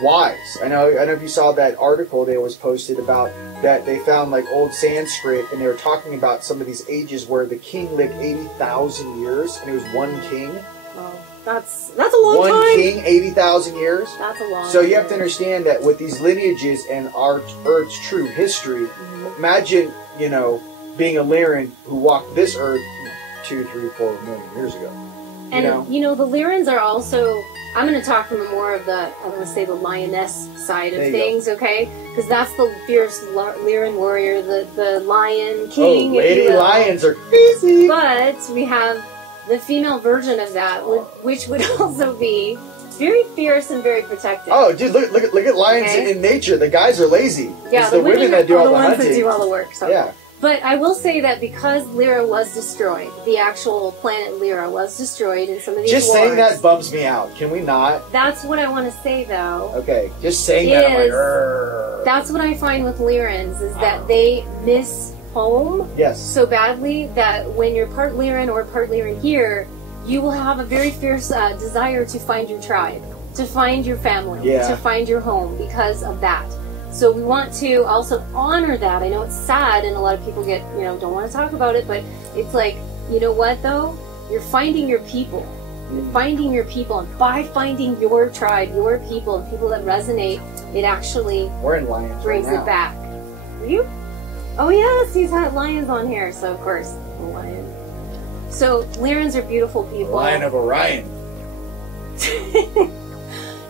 wise. I know if you saw that article they always posted about that they found like old Sanskrit, and they were talking about some of these ages where the king lived 80,000 years, and it was one king. Well, that's a long time. One king, 80,000 years. That's a long. So you have to understand that with these lineages and our Earth's true history, imagine, you know, being a Lyran who walked this Earth 2, 3, 4 million years ago. And you know, the Lyrans are also, I'm going to talk from more of the, I want to say the lioness side of things, okay? Because that's the fierce Lyran warrior, the lion king. Oh, lady lions are crazy. But we have the female version of that, which would also be very fierce and very protective. Oh, dude, look at lions in nature. The guys are lazy. Yeah, it's the women that do all the hunting. ones that do all the work. So. Yeah. But I will say that because Lyra was destroyed, the actual planet Lyra was destroyed in some of these Just wars. saying that bums me out. Can we not? That's what I want to say, though. Okay, just saying that, I'm like, Rrr. That's what I find with Lyrans, is that they miss home so badly that when you're part Lyran or part Lyran here, you will have a very fierce desire to find your tribe, to find your family, to find your home because of that. So we want to also honor that. I know it's sad, and a lot of people get, you know, don't want to talk about it, but it's like, you know what, though? You're finding your people. You're finding your people, and by finding your tribe, your people, and people that resonate, it actually brings it back. Are you? Oh, yes, he's had lions on here, so of course, a lion. So, Lyrans are beautiful people. Lion of Orion.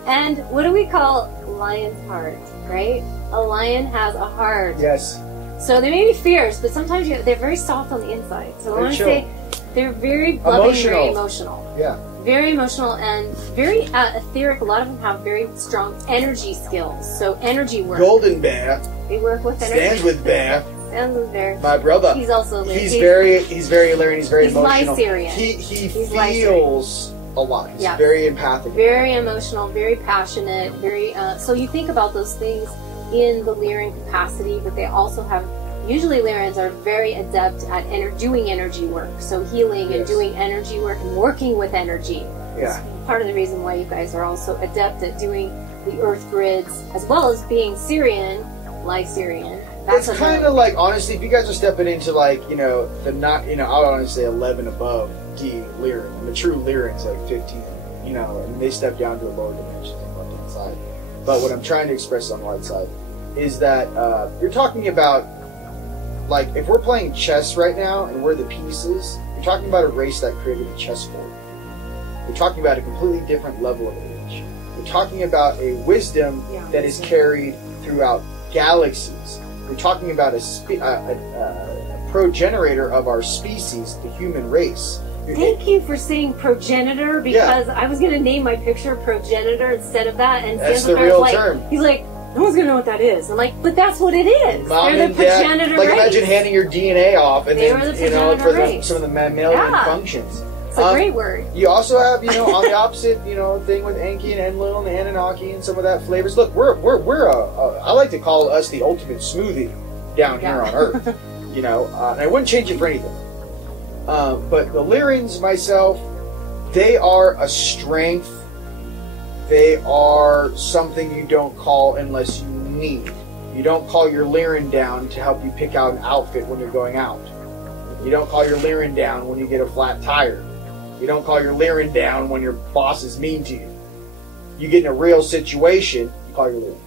And what do we call lion's heart, right? A lion has a heart. Yes. So they may be fierce, but sometimes they're very soft on the inside. So I want to say they're very loving, very emotional. Yeah. Very emotional and very etheric. A lot of them have very strong energy skills. So energy work. Golden Bear. They work with energy. Stands with Bear. Stands with Bear. My brother. He's also Lyran. He's very Lyran. He's very emotional. Lycerian. He feels a lot. He's very empathic. Very emotional, very passionate, very so you think about those things in the Lyran capacity, but they also have, usually Lyrans are very adept at doing energy work, so healing and doing energy work and working with energy. Yeah. It's part of the reason why you guys are also adept at doing the earth grids, as well as being Syrian, Lycerian. It's kind of like, honestly, if you guys are stepping into, like, you know, I would honestly say 11 above D Lyran, and the true Lyran's like 15, you know, and they step down to a lower dimension on the left-hand side. But what I'm trying to express on the light side is that you're talking about, like, if we're playing chess right now and we're the pieces, you're talking about a race that created a chessboard. You're talking about a completely different level of age. You're talking about a wisdom that is carried throughout galaxies. We're talking about a progenerator of our species, the human race, Thank you for saying progenitor, because I was going to name my picture progenitor instead of that. And that's the real like, term. He's like, no one's going to know what that is. I'm like, but that's what it is. Mom They're and the progenitor dad, like race. imagine handing your DNA off and They then, were the you know, for progenitor race. some of the mammalian functions. It's a great word. You also have, you know, on the opposite, you know, thing with Enki and Enlil and the Anunnaki and some of that flavors. Look, we're I like to call us the ultimate smoothie down here on Earth. You know, and I wouldn't change it for anything. But the Lyrans, myself, they are a strength. They are something you don't call unless you need. You don't call your Lyran down to help you pick out an outfit when you're going out. You don't call your Lyran down when you get a flat tire. You don't call your Lyran down when your boss is mean to you. You get in a real situation, you call your Lyran down.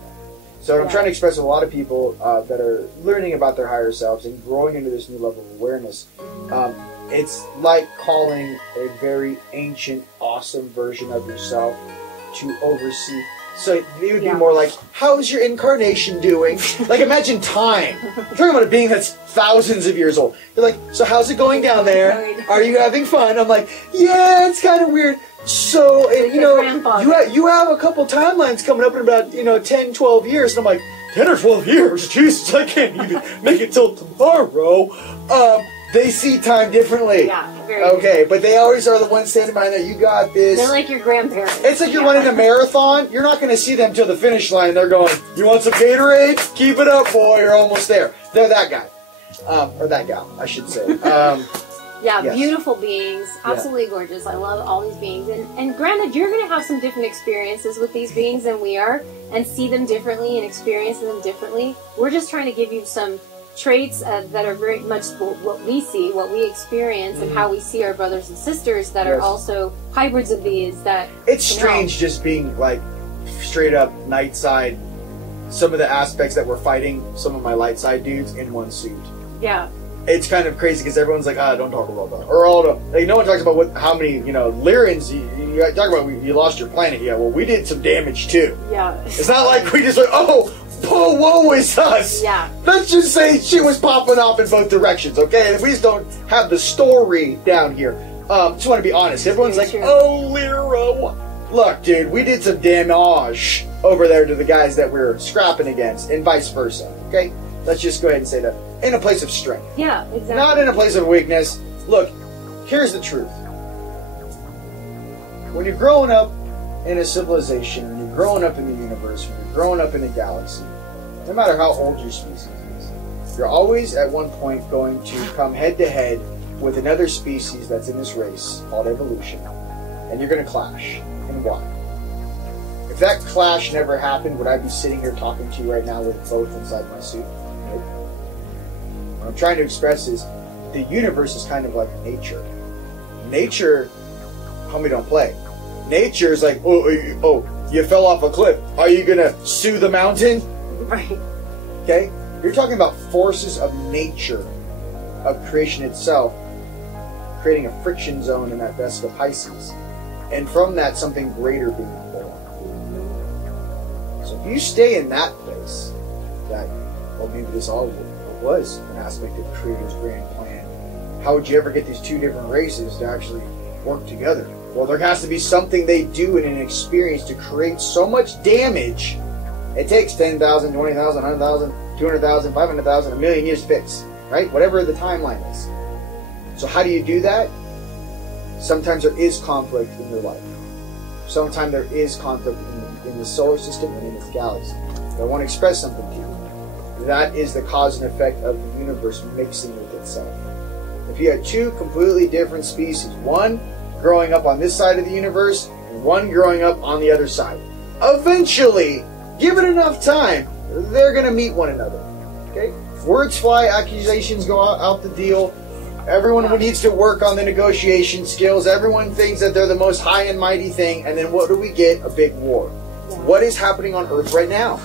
So what I'm trying to express to a lot of people that are learning about their higher selves and growing into this new level of awareness, it's like calling a very ancient, awesome version of yourself to oversee. So it would be more like, how's your incarnation doing? Like, imagine time. You're talking about a being that's thousands of years old. You're like, so how's it going down there? Are you having fun? I'm like, yeah, it's kind of weird. So, you know, you have a couple timelines coming up in about, 10, 12 years. And I'm like, 10 or 12 years? Jesus, I can't even make it till tomorrow. They see time differently. Yeah, very okay, but they always are the ones standing behind that. You got this. They're like your grandparents. It's like you're running a marathon. You're not going to see them till the finish line. They're going, you want some Gatorade? Keep it up, boy. You're almost there. They're that guy. Or that gal, I should say. Yes. Beautiful beings. Absolutely gorgeous. I love all these beings. And granted, you're going to have some different experiences with these beings than we are, and see them differently and experience them differently. We're just trying to give you some traits that are very much what we see, what we experience, and how we see our brothers and sisters that are also hybrids of these. That it's strange just being like straight up night side. Some of the aspects that we're fighting, some of my light side dudes in one suit. Yeah. It's kind of crazy because everyone's like, don't talk about that. Or all the, like, no one talks about how many, Lyrans, you talk about you lost your planet. Yeah, well, we did some damage too. Yeah. It's not like we just like, woe is us. Yeah. Let's just say shit was popping off in both directions, okay? And we just don't have the story down here. Just want to be honest. Everyone's like, Lyra. Look, dude, we did some damage over there to the guys that we're scrapping against, and vice versa, okay? Let's just go ahead and say that. In a place of strength. Yeah, exactly. Not in a place of weakness. Look, here's the truth. When you're growing up in a civilization, when you're growing up in the universe, when you're growing up in a galaxy, no matter how old your species is, you're always at one point going to come head to head with another species that's in this race called evolution. And you're going to clash. And why? If that clash never happened, would I be sitting here talking to you right now with both inside my suit? Nope. What I'm trying to express is the universe is kind of like nature. Nature, homie, don't play. Nature is like, you fell off a cliff. Are you going to sue the mountain? Right. Okay? You're talking about forces of nature, of creation itself, creating a friction zone in that vesica Pisces. And from that, something greater being born. So if you stay in that place, that, maybe this all was an aspect of the Creator's grand plan, how would you ever get these two different races to actually work together? Well, there has to be something they do in an experience to create so much damage. It takes 10,000, 20,000, 100,000, 200,000, 500,000, a million years to fix, right? Whatever the timeline is. So how do you do that? Sometimes there is conflict in your life. Sometimes there is conflict in the solar system and in this galaxy. But I want to express something to you. That is the cause and effect of the universe mixing with itself. If you had two completely different species, one growing up on this side of the universe and one growing up on the other side, eventually, given enough time, they're going to meet one another. Okay? Words fly, accusations go out the deal. Everyone needs to work on the negotiation skills. Everyone thinks that they're the most high and mighty thing. And then what do we get? A big war. Yeah. What is happening on Earth right now?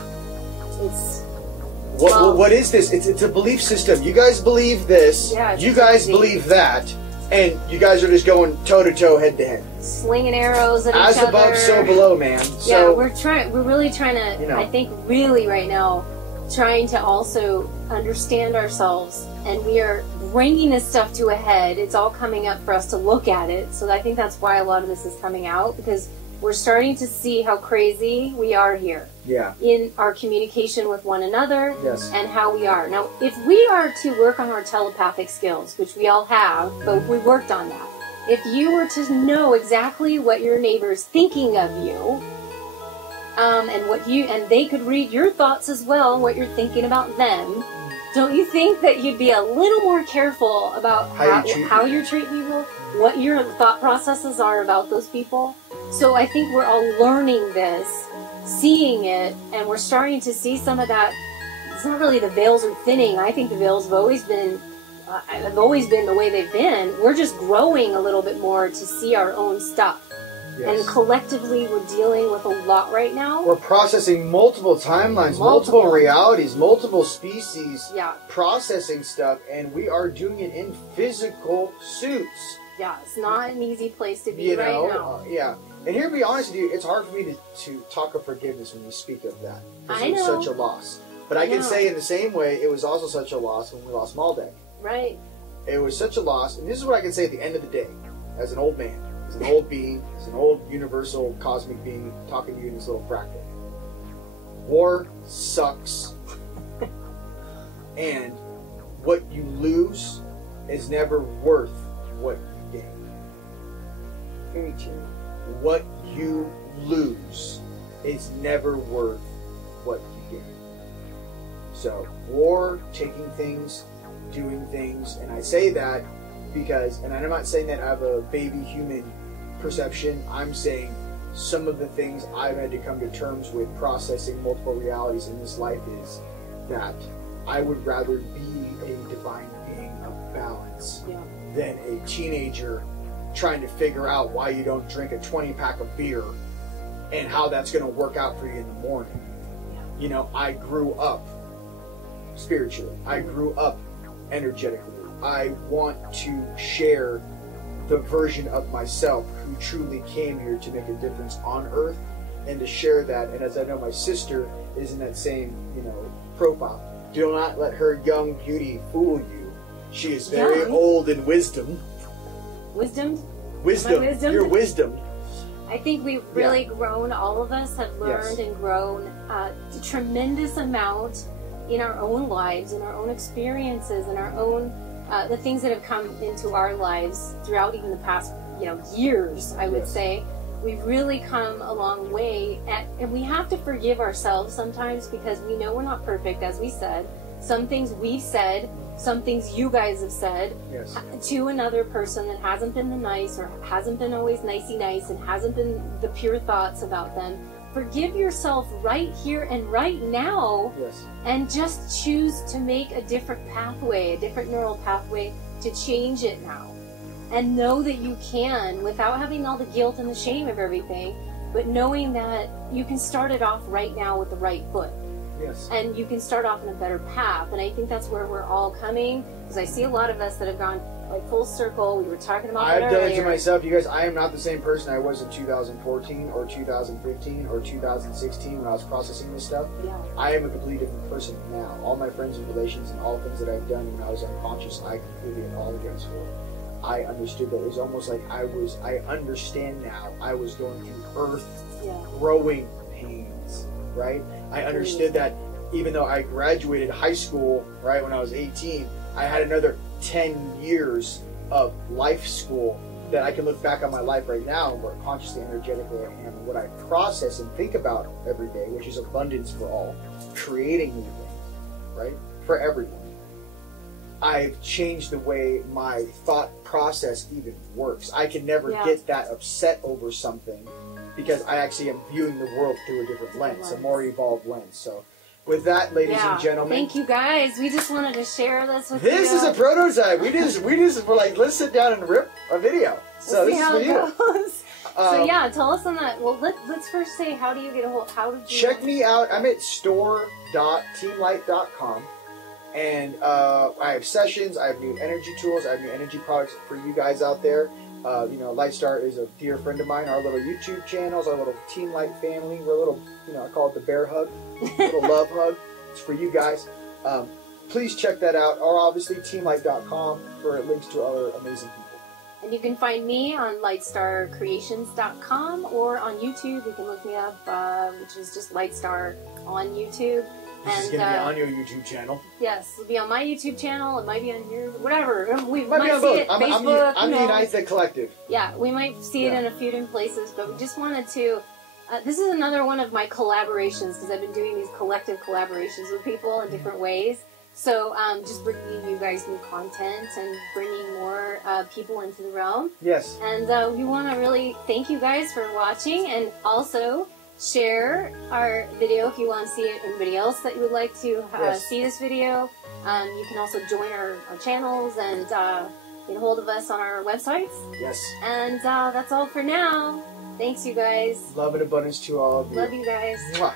What is this? It's a belief system. You guys believe this. Yeah, you guys believe that. And you guys are just going toe-to-toe, head-to-head. Slinging arrows at each other. As above, so below, man. So, we're really trying to, I think really right now, trying to also understand ourselves. And we are bringing this stuff to a head. It's all coming up for us to look at it. So I think that's why a lot of this is coming out, because we're starting to see how crazy we are here. Yeah. In our communication with one another. Yes. And how we are. Now, if we are to work on our telepathic skills, which we all have, but if we worked on that, if you were to know exactly what your neighbor's thinking of you, and they could read your thoughts as well, what you're thinking about them, don't you think that you'd be a little more careful about how you treat people, what your thought processes are about those people? So I think we're all learning this, seeing it, and we're starting to see some of that. It's not really the veils are thinning. I think the veils have always been the way they've been. We're just growing a little bit more to see our own stuff. Yes. And collectively, we're dealing with a lot right now. We're processing multiple timelines, multiple realities, multiple species, processing stuff, and we are doing it in physical suits. Yeah, it's not an easy place to be right now. Yeah. And here, to be honest with you, it's hard for me to talk of forgiveness when we speak of that. I know. It's such a loss. But I can say in the same way, it was also such a loss when we lost Maldek. Right. It was such a loss, and this is what I can say at the end of the day, as an old man. As an old being, as an old universal cosmic being talking to you in this little fractal. War sucks. And what you lose is never worth what you gain. Very true. What you lose is never worth what you gain. So, war, taking things, doing things, and I say that because, and I'm not saying that I have a baby human perception, I'm saying some of the things I've had to come to terms with processing multiple realities in this life is that I would rather be a divine being of balance than a teenager trying to figure out why you don't drink a 20-pack of beer and how that's going to work out for you in the morning. You know, I grew up spiritually. I grew up energetically. I want to share the version of myself who truly came here to make a difference on Earth, and to share that. And as I know, my sister is in that same, profile. Do not let her young beauty fool you. She is very old in wisdom. Wisdom? Wisdom. Your wisdom. I think we've really grown. All of us have learned and grown a tremendous amount in our own lives, in our own experiences, in our own the things that have come into our lives throughout even the past years. I would say we've really come a long way, and we have to forgive ourselves sometimes, because we know we're not perfect. As we said, some things we've said, some things you guys have said to another person that hasn't been the nice, or hasn't been always nicey nice, and hasn't been the pure thoughts about them. Forgive yourself right here and right now, and just choose to make a different pathway, a different neural pathway, to change it now. And know that you can, without having all the guilt and the shame of everything, but knowing that you can start it off right now with the right foot. And you can start off in a better path. And I think that's where we're all coming, because I see a lot of us that have gone full circle. We were talking about that earlier. I've done it to myself. You guys, I am not the same person I was in 2014 or 2015 or 2016 when I was processing this stuff. I am a completely different person now. All my friends and relations and all things that I've done when I was unconscious, I completely apologize for. I understood that. It was almost like I understand now. I was going through earth growing pains, right? I understood that even though I graduated high school, right, when I was 18, I had another 10 years of life school that I can look back on my life right now, where consciously, energetically I am, and what I process and think about every day, which is abundance for all, creating new things, right, for everyone. I've changed the way my thought process even works. I can never get that upset over something, because I actually am viewing the world through a different lens, a more evolved lens. So with that, ladies and gentlemen, thank you guys. We just wanted to share this with you. This is a prototype. We just were like, let's sit down and rip a video. So we'll see how it goes. So tell us on that. Well, let's first say, how do you get a hold? How did you check me out? I'm at store.teamlight.com, and I have sessions. I have new energy tools. I have new energy products for you guys out there. Lightstar is a dear friend of mine. Our little YouTube channels, our little Team Light family. We're a little, I call it the bear hug, little love hug. It's for you guys. please check that out. Or obviously teamlight.com for links to other amazing people. And you can find me on lightstarcreations.com or on YouTube. You can look me up, which is just Lightstar on YouTube. This is going to be on your YouTube channel. Yes, it'll be on my YouTube channel. It might be on your, whatever. We Might be might on see both. it. I'm Facebook. the Unite the Collective. Yeah, we might see it in a few different places, but we just wanted to. This is another one of my collaborations because I've been doing these collective collaborations with people in different ways. So just bringing you guys new content and bringing more people into the realm. Yes. And we want to really thank you guys for watching, and also share our video if you want to see it. Anybody else that you would like to see this video, you can also join our channels and get a hold of us on our websites. Yes. And that's all for now. Thanks, you guys. Love and abundance to all of you. Love you guys. Mwah.